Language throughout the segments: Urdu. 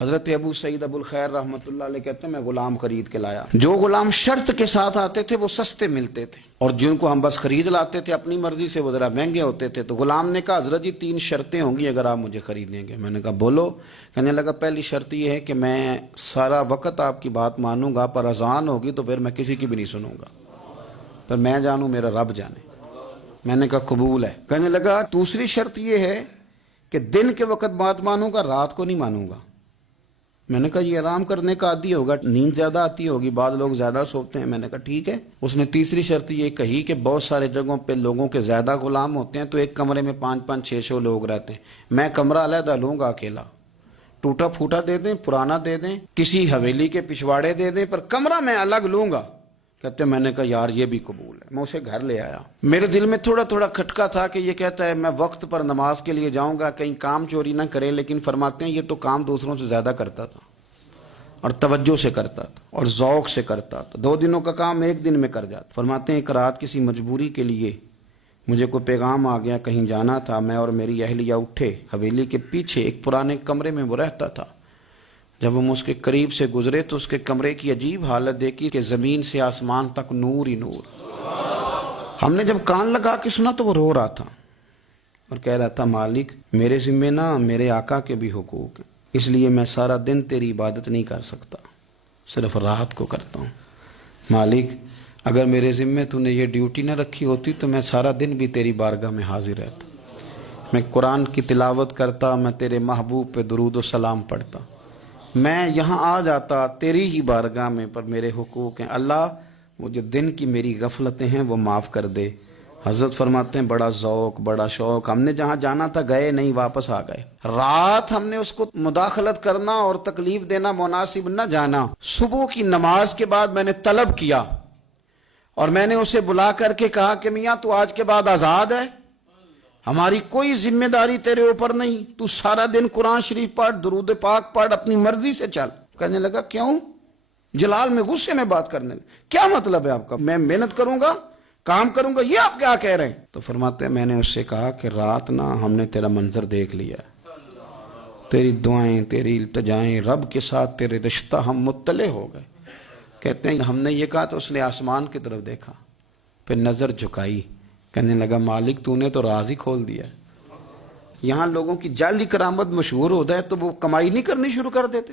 حضرت ابو سعید ابو الخیر رحمۃ اللہ علیہ کہتے ہیں میں غلام خرید کے لایا. جو غلام شرط کے ساتھ آتے تھے وہ سستے ملتے تھے، اور جن کو ہم بس خرید لاتے تھے اپنی مرضی سے وہ ذرا مہنگے ہوتے تھے. تو غلام نے کہا حضرت جی 3 شرطیں ہوں گی اگر آپ مجھے خریدیں گے. میں نے کہا بولو. کہنے لگا پہلی شرط یہ ہے کہ میں سارا وقت آپ کی بات مانوں گا، پر اذان ہوگی تو پھر میں کسی کی بھی نہیں سنوں گا، پر میں جانوں میرا رب جانے. میں نے کہا قبول ہے. کہنے لگا دوسری شرط یہ ہے کہ دن کے وقت بات مانوں گا، رات کو نہیں مانوں گا. میں نے کہا یہ آرام کرنے کا عادی ہوگا، نیند زیادہ آتی ہوگی، بعض لوگ زیادہ سوتے ہیں. میں نے کہا ٹھیک ہے. اس نے تیسری شرط یہ کہی کہ بہت سارے جگہوں پہ لوگوں کے زیادہ غلام ہوتے ہیں تو ایک کمرے میں 5-5 6-6 لوگ رہتے ہیں. میں کمرہ علیحدہ لوں گا اکیلا، ٹوٹا پھوٹا دے دیں، پرانا دے دیں، کسی حویلی کے پچھواڑے دے دیں، پر کمرہ میں الگ لوں گا. کہتے ہیں میں نے کہا یار یہ بھی قبول ہے. میں اسے گھر لے آیا. میرے دل میں تھوڑا تھوڑا کھٹکا تھا کہ یہ کہتا ہے میں وقت پر نماز کے لیے جاؤں گا، کہیں کام چوری نہ کرے، لیکن فرماتے ہیں یہ تو کام دوسروں سے زیادہ کرتا تھا اور توجہ سے کرتا تھا اور ذوق سے کرتا تھا. 2 دنوں کا کام 1 دن میں کر جاتا. فرماتے ہیں ایک رات کسی مجبوری کے لیے مجھے کوئی پیغام آ گیا، کہیں جانا تھا. میں اور میری اہلیہ اٹھے، حویلی کے پیچھے ایک پرانے کمرے میں وہ رہتا تھا. جب ہم اس کے قریب سے گزرے تو اس کے کمرے کی عجیب حالت دیکھی کہ زمین سے آسمان تک نور ہی نور. ہم نے جب کان لگا کے سنا تو وہ رو رہا تھا اور کہہ رہا تھا مالک میرے ذمہ نہ میرے آقا کے بھی حقوق ہیں، اس لیے میں سارا دن تیری عبادت نہیں کر سکتا، صرف رات کو کرتا ہوں. مالک اگر میرے ذمہ تو نے یہ ڈیوٹی نہ رکھی ہوتی تو میں سارا دن بھی تیری بارگاہ میں حاضر رہتا، میں قرآن کی تلاوت کرتا، میں تیرے محبوب پہ درود و سلام پڑھتا، میں یہاں آ جاتا تیری ہی بارگاہ میں، پر میرے حقوق ہیں. اللہ وہ جو دن کی میری غفلتیں ہیں وہ معاف کر دے. حضرت فرماتے ہیں بڑا ذوق بڑا شوق، ہم نے جہاں جانا تھا گئے نہیں، واپس آ گئے. رات ہم نے اس کو مداخلت کرنا اور تکلیف دینا مناسب نہ جانا. صبح کی نماز کے بعد میں نے طلب کیا اور میں نے اسے بلا کر کے کہا کہ میاں تو آج کے بعد آزاد ہے، ہماری کوئی ذمہ داری تیرے اوپر نہیں، تو سارا دن قرآن شریف پڑھ، درود پاک پڑھ، اپنی مرضی سے چل. کہنے لگا کیوں؟ جلال میں غصے میں بات کرنے لگا. کیا مطلب ہے آپ کا؟ میں محنت کروں گا، کام کروں گا، یہ آپ کیا کہہ رہے ہیں؟ تو فرماتے ہیں میں نے اس سے کہا کہ رات نہ ہم نے تیرا منظر دیکھ لیا، تیری دعائیں تیری التجائیں، رب کے ساتھ تیرے رشتہ ہم مطلع ہو گئے. کہتے ہیں ہم نے یہ کہا تو اس نے آسمان کی طرف دیکھا، پھر نظر جھکائی، کہنے لگا مالک تو نے تو راز ہی کھول دیا. یہاں لوگوں کی جعلی کرامت مشہور ہوتا ہے تو وہ کمائی نہیں کرنی شروع کر دیتے،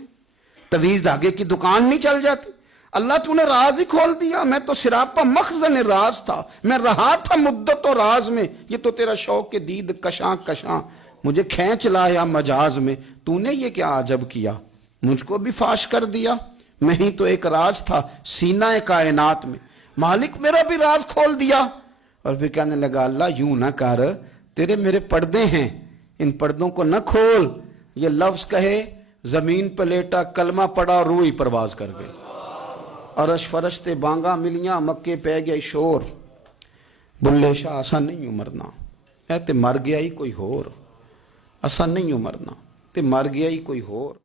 تویز دھاگے کی دکان نہیں چل جاتی. اللہ تو نے راز ہی کھول دیا، میں تو سراپا مخزن راز تھا، میں رہا تھا مدت و راز میں، یہ تو تیرا شوق کے دید کشاں کشاں مجھے کھینچ لایا مجاز میں. تو نے یہ کیا عجب کیا، مجھ کو بھی فاش کر دیا، میں ہی تو ایک راز تھا سینہ کائنات میں، مالک میرا بھی راز کھول دیا. اور پھر کہنے لگا اللہ یوں نہ کر، تیرے میرے پردے ہیں، ان پردوں کو نہ کھول. یہ لفظ کہے زمین پہ لیٹا، کلمہ پڑا، روح پرواز کر گئی. عرش فرشتے بانگا ملیاں، مکے پہ گئی شور. بلے شاہ اسا نہیں مرنا، اے تے مر گیا ہی کوئی ہور، اسا نہیں مرنا تے مر گیا ہی کوئی ہور.